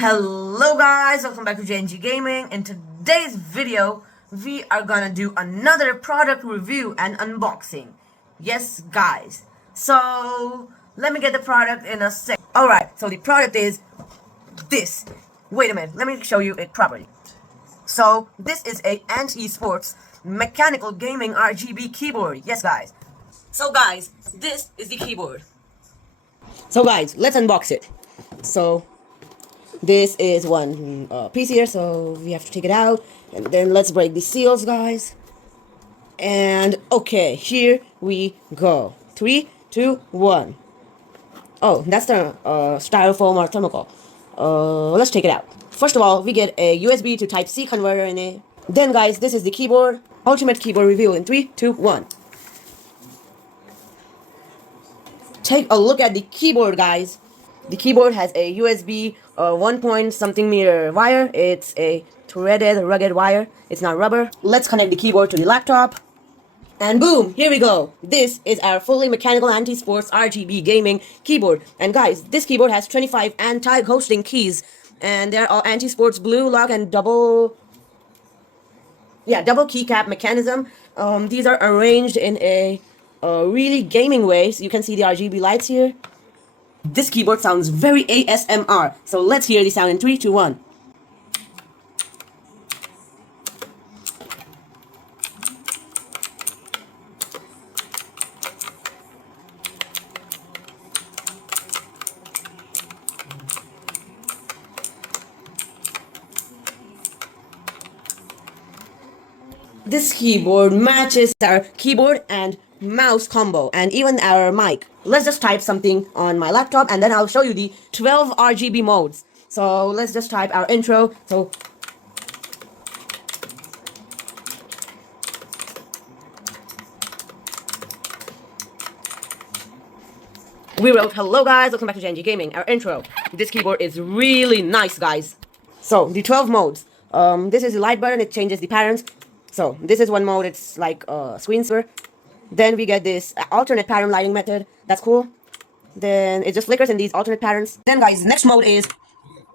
Hello guys, welcome back to JNG Gaming. In today's video, we are gonna do another product review and unboxing. Yes guys, so let me get the product in a sec. Alright, so the product is this. Wait a minute, let me show you it properly. So this is a Antesports mechanical gaming RGB keyboard. Yes guys. So guys, this is the keyboard. So guys, let's unbox it. So this is one piece here, so we have to take it out, and then let's break the seals, guys. And okay, here we go. 3, 2, 1. Oh, that's the styrofoam or thermocol. Let's take it out. First of all, we get a USB to Type-C converter in it. Then, guys, this is the keyboard. Ultimate keyboard review in 3, 2, 1. Take a look at the keyboard, guys. The keyboard has a USB 1 point something meter wire. It's a threaded, rugged wire. It's not rubber. Let's connect the keyboard to the laptop. And boom, here we go. This is our fully mechanical Antesports RGB gaming keyboard. And guys, this keyboard has 25 anti-ghosting keys. And they're all Antesports blue lock and double keycap mechanism. These are arranged in a really gaming way. So you can see the RGB lights here. This keyboard sounds very ASMR, so let's hear the sound in 3, 2, 1. This keyboard matches our keyboard and mouse combo and even our mic. Let's just type something on my laptop and then I'll show you the 12 RGB modes. So let's just type our intro. So we wrote, hello guys, welcome back to JNG Gaming, our intro. This keyboard is really nice, guys. So the 12 modes. This is the light button, it changes the patterns. So this is one mode, it's like a screensaver. Then we get this alternate pattern lighting method. That's cool. Then it just flickers in these alternate patterns. Then guys, next mode is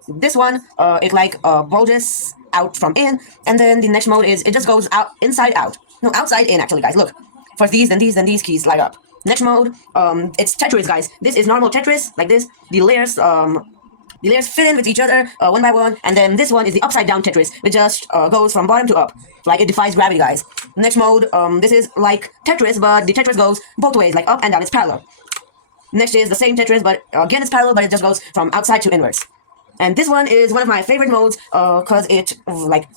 this one. It like bulges out from in. And then the next mode is it just goes out, inside out. No, outside in actually, guys. Look. First these, then these keys light up. Next mode, it's Tetris, guys. This is normal Tetris, like this. The layers fit in with each other one by one, and then this one is the upside down Tetris, which just goes from bottom to up, like it defies gravity, guys. Next mode, this is like Tetris, but the Tetris goes both ways, like up and down, it's parallel. Next is the same Tetris, but again it's parallel, but it just goes from outside to inwards. And this one is one of my favorite modes, cause it like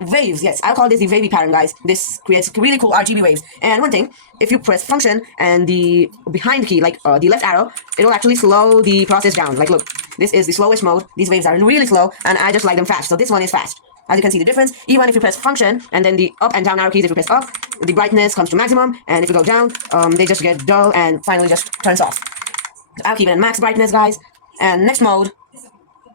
waves. Yes, I'll call this the wavy pattern, guys. This creates really cool RGB waves. And one thing, if you press function and the behind key, like the left arrow, it will actually slow the process down. Like look, this is the slowest mode. These waves are really slow, and I just like them fast. So this one is fast. As you can see the difference, even if you press function and then the up and down arrow keys, if you press up, the brightness comes to maximum, and if you go down, they just get dull and finally just turns off. I'll keep it in max brightness, guys. And next mode,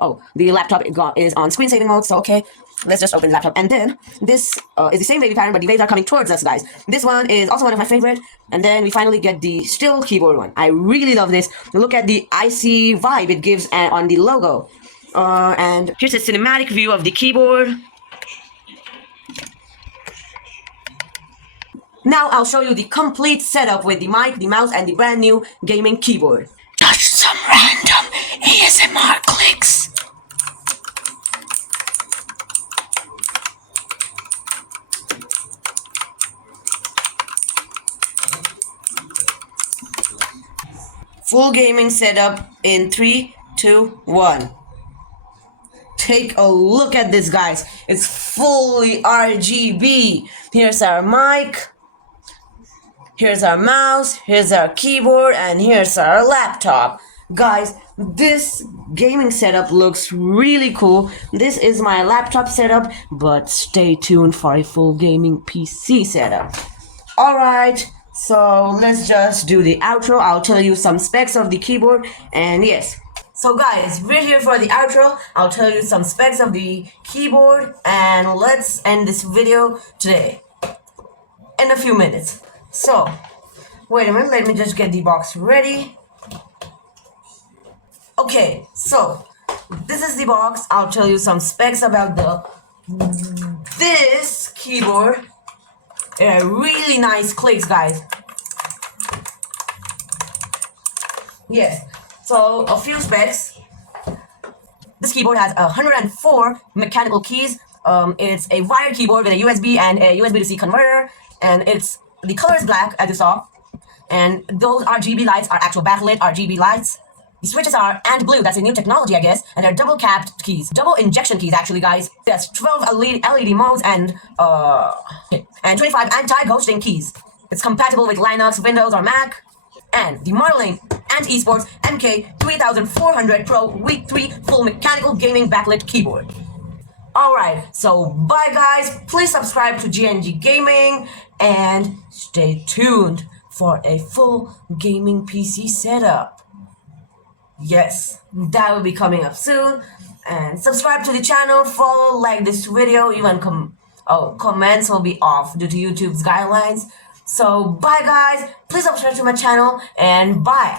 oh, the laptop is on screen saving mode, so okay. Let's just open the laptop. And then this is the same wavy pattern, but the waves are coming towards us, guys. This one is also one of my favorite. And then we finally get the still keyboard one. I really love this. Look at the icy vibe it gives on the logo. And here's a cinematic view of the keyboard. Now I'll show you the complete setup with the mic, the mouse, and the brand new gaming keyboard. Just some random ASMR clicks. Full gaming setup in 3, 2, 1. Take a look at this, guys. It's fully RGB. Here's our mic. Here's our mouse. Here's our keyboard. And here's our laptop. Guys, this gaming setup looks really cool. This is my laptop setup, but stay tuned for a full gaming PC setup. Alright. So let's just do the outro. I'll tell you some specs of the keyboard, and yes. So guys, we're here for the outro. I'll tell you some specs of the keyboard, and let's end this video today in a few minutes. So, wait a minute, let me just get the box ready. Okay, so this is the box. I'll tell you some specs about this keyboard. It really nice clicks, guys. Yes, so a few specs. This keyboard has 104 mechanical keys. It's a wired keyboard with a USB and a USB to C converter, and the color is black, as you saw. And those RGB lights are actual backlit RGB lights. The switches are ant blue, that's a new technology, I guess, and they're double capped keys, double injection keys actually, guys. There's 12 LED modes and 25 anti-ghosting keys. It's compatible with Linux, Windows, or Mac. And the model name, Antesports MK3400 PRO V3 full mechanical gaming backlit keyboard. Alright, so bye guys, please subscribe to GNG Gaming and stay tuned for a full gaming PC setup. Yes, that will be coming up soon. And subscribe to the channel, follow, like this video, even comments will be off due to YouTube's guidelines. So bye guys, please subscribe to my channel and bye.